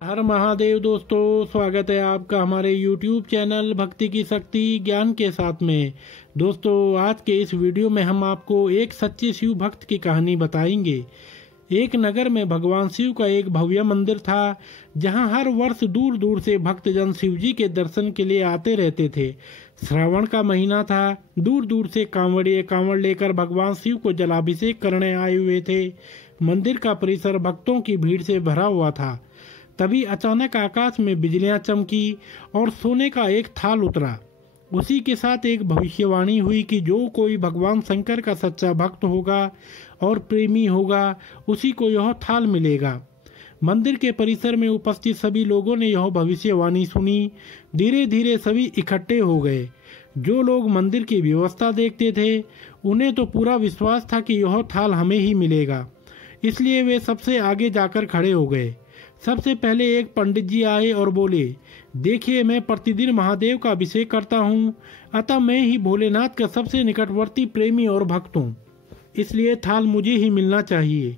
हर महादेव दोस्तों, स्वागत है आपका हमारे YouTube चैनल भक्ति की शक्ति ज्ञान के साथ में। दोस्तों, आज के इस वीडियो में हम आपको एक सच्चे शिव भक्त की कहानी बताएंगे। एक नगर में भगवान शिव का एक भव्य मंदिर था, जहां हर वर्ष दूर दूर से भक्तजन शिव जी के दर्शन के लिए आते रहते थे। श्रावण का महीना था। दूर दूर से कांवड़िए कांवड़ लेकर भगवान शिव को जलाभिषेक करने आए हुए थे। मंदिर का परिसर भक्तों की भीड़ से भरा हुआ था। तभी अचानक आकाश में बिजलियां चमकी और सोने का एक थाल उतरा। उसी के साथ एक भविष्यवाणी हुई कि जो कोई भगवान शंकर का सच्चा भक्त होगा और प्रेमी होगा, उसी को यह थाल मिलेगा। मंदिर के परिसर में उपस्थित सभी लोगों ने यह भविष्यवाणी सुनी। धीरे धीरे सभी इकट्ठे हो गए। जो लोग मंदिर की व्यवस्था देखते थे, उन्हें तो पूरा विश्वास था कि यह थाल हमें ही मिलेगा, इसलिए वे सबसे आगे जाकर खड़े हो गए। सबसे पहले एक पंडित जी आए और बोले, देखिए, मैं प्रतिदिन महादेव का अभिषेक करता हूँ, अतः मैं ही भोलेनाथ का सबसे निकटवर्ती प्रेमी और भक्त हूँ, इसलिए थाल मुझे ही मिलना चाहिए।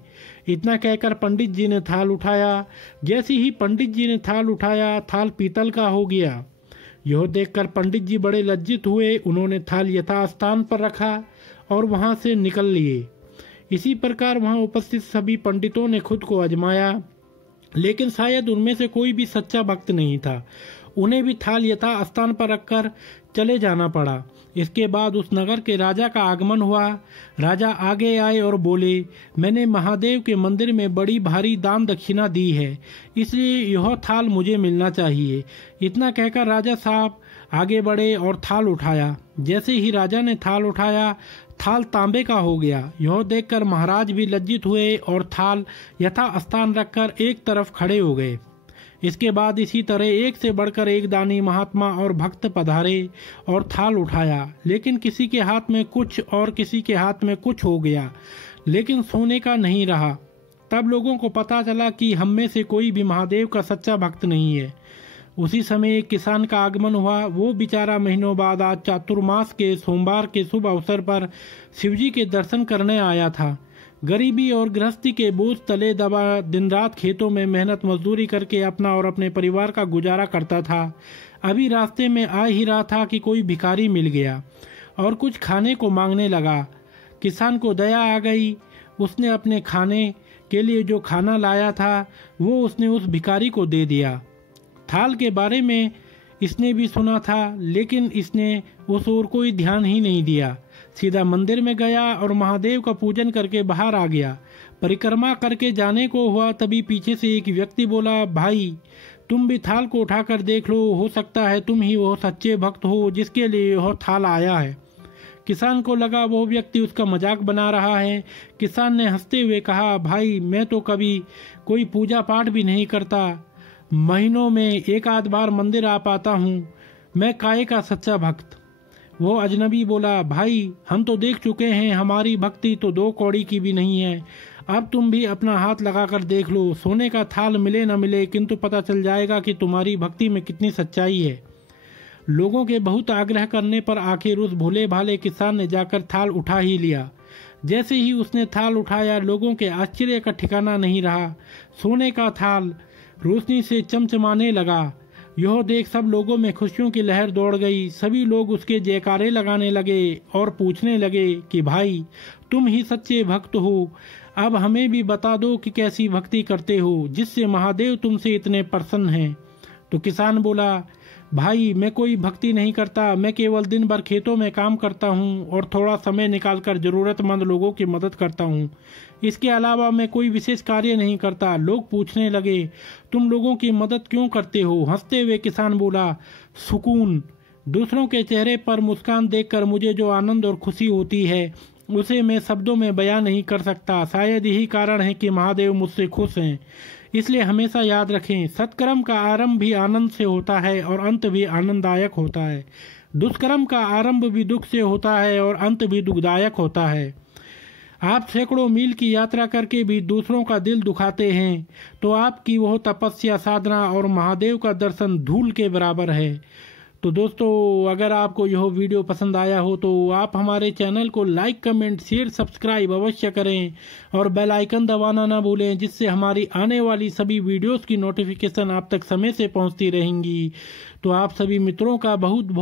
इतना कहकर पंडित जी ने थाल उठाया। जैसे ही पंडित जी ने थाल उठाया, थाल पीतल का हो गया। यह देखकर पंडित जी बड़े लज्जित हुए। उन्होंने थाल यथास्थान पर रखा और वहां से निकल लिए। इसी प्रकार वहां उपस्थित सभी पंडितों ने खुद को आजमाया, लेकिन शायद उनमें से कोई भी सच्चा भक्त नहीं था। उन्हें भी थाल यथा स्थान पर रखकर चले जाना पड़ा। इसके बाद उस नगर के राजा का आगमन हुआ। राजा आगे आए और बोले, मैंने महादेव के मंदिर में बड़ी भारी दान दक्षिणा दी है, इसलिए यह थाल मुझे मिलना चाहिए। इतना कहकर राजा साहब आगे बढ़े और थाल उठाया। जैसे ही राजा ने थाल उठाया, थाल तांबे का हो गया। यह देखकर महाराज भी लज्जित हुए और थाल यथा स्थान रखकर एक तरफ खड़े हो गए। इसके बाद इसी तरह एक से बढ़कर एक दानी महात्मा और भक्त पधारे और थाल उठाया, लेकिन किसी के हाथ में कुछ और किसी के हाथ में कुछ हो गया, लेकिन सोने का नहीं रहा। तब लोगों को पता चला कि हम में से कोई भी महादेव का सच्चा भक्त नहीं है। उसी समय एक किसान का आगमन हुआ। वो बेचारा महीनों बाद आज चातुर्मास के सोमवार के शुभ अवसर पर शिवजी के दर्शन करने आया था। गरीबी और गृहस्थी के बोझ तले दबा दिन रात खेतों में मेहनत मजदूरी करके अपना और अपने परिवार का गुजारा करता था। अभी रास्ते में आ ही रहा था कि कोई भिखारी मिल गया और कुछ खाने को मांगने लगा। किसान को दया आ गई। उसने अपने खाने के लिए जो खाना लाया था, वो उसने उस भिखारी को दे दिया। थाल के बारे में इसने भी सुना था, लेकिन इसने उस ओर कोई ध्यान ही नहीं दिया। सीधा मंदिर में गया और महादेव का पूजन करके बाहर आ गया। परिक्रमा करके जाने को हुआ, तभी पीछे से एक व्यक्ति बोला, भाई, तुम भी थाल को उठाकर देख लो, हो सकता है तुम ही वो सच्चे भक्त हो जिसके लिए वह थाल आया है। किसान को लगा वो व्यक्ति उसका मजाक बना रहा है। किसान ने हंसते हुए कहा, भाई, मैं तो कभी कोई पूजा पाठ भी नहीं करता, महीनों में एक आध बार मंदिर आ पाता हूँ, मैं काहे का सच्चा भक्त। वो अजनबी बोला, भाई, हम तो देख चुके हैं, हमारी भक्ति तो 2 कौड़ी की भी नहीं है। अब तुम भी अपना हाथ लगाकर देख लो, सोने का थाल मिले न मिले, किंतु पता चल जाएगा कि तुम्हारी भक्ति में कितनी सच्चाई है। लोगों के बहुत आग्रह करने पर आखिर उस भोले भाले किसान ने जाकर थाल उठा ही लिया। जैसे ही उसने थाल उठाया, लोगों के आश्चर्य का ठिकाना नहीं रहा। सोने का थाल रोशनी से चमचमाने लगा। यह देख सब लोगों में खुशियों की लहर दौड़ गई। सभी लोग उसके जयकारे लगाने लगे और पूछने लगे कि भाई, तुम ही सच्चे भक्त हो, अब हमें भी बता दो कि कैसी भक्ति करते हो जिससे महादेव तुमसे इतने प्रसन्न हैं। तो किसान बोला, भाई, मैं कोई भक्ति नहीं करता, मैं केवल दिन भर खेतों में काम करता हूँ और थोड़ा समय निकालकर जरूरतमंद लोगों की मदद करता हूँ। इसके अलावा मैं कोई विशेष कार्य नहीं करता। लोग पूछने लगे, तुम लोगों की मदद क्यों करते हो? हंसते हुए किसान बोला, सुकून। दूसरों के चेहरे पर मुस्कान देखकर मुझे जो आनंद और खुशी होती है, उसे मैं शब्दों में बयां नहीं कर सकता। शायद यही कारण है कि महादेव मुझसे खुश हैं। इसलिए हमेशा याद रखें, सत्कर्म का आरंभ भी आनंद से होता है और अंत भी आनंददायक होता है। दुष्कर्म का आरंभ भी दुख से होता है और अंत भी दुखदायक होता है। आप सैकड़ों मील की यात्रा करके भी दूसरों का दिल दुखाते हैं, तो आपकी वह तपस्या, साधना और महादेव का दर्शन धूल के बराबर है। तो दोस्तों अगर आपको यह वीडियो पसंद आया हो तो आप हमारे चैनल को लाइक, कमेंट, शेयर, सब्सक्राइब अवश्य करें और बेल आइकन दबाना ना भूलें, जिससे हमारी आने वाली सभी वीडियोस की नोटिफिकेशन आप तक समय से पहुंचती रहेंगी। तो आप सभी मित्रों का बहुत बहुत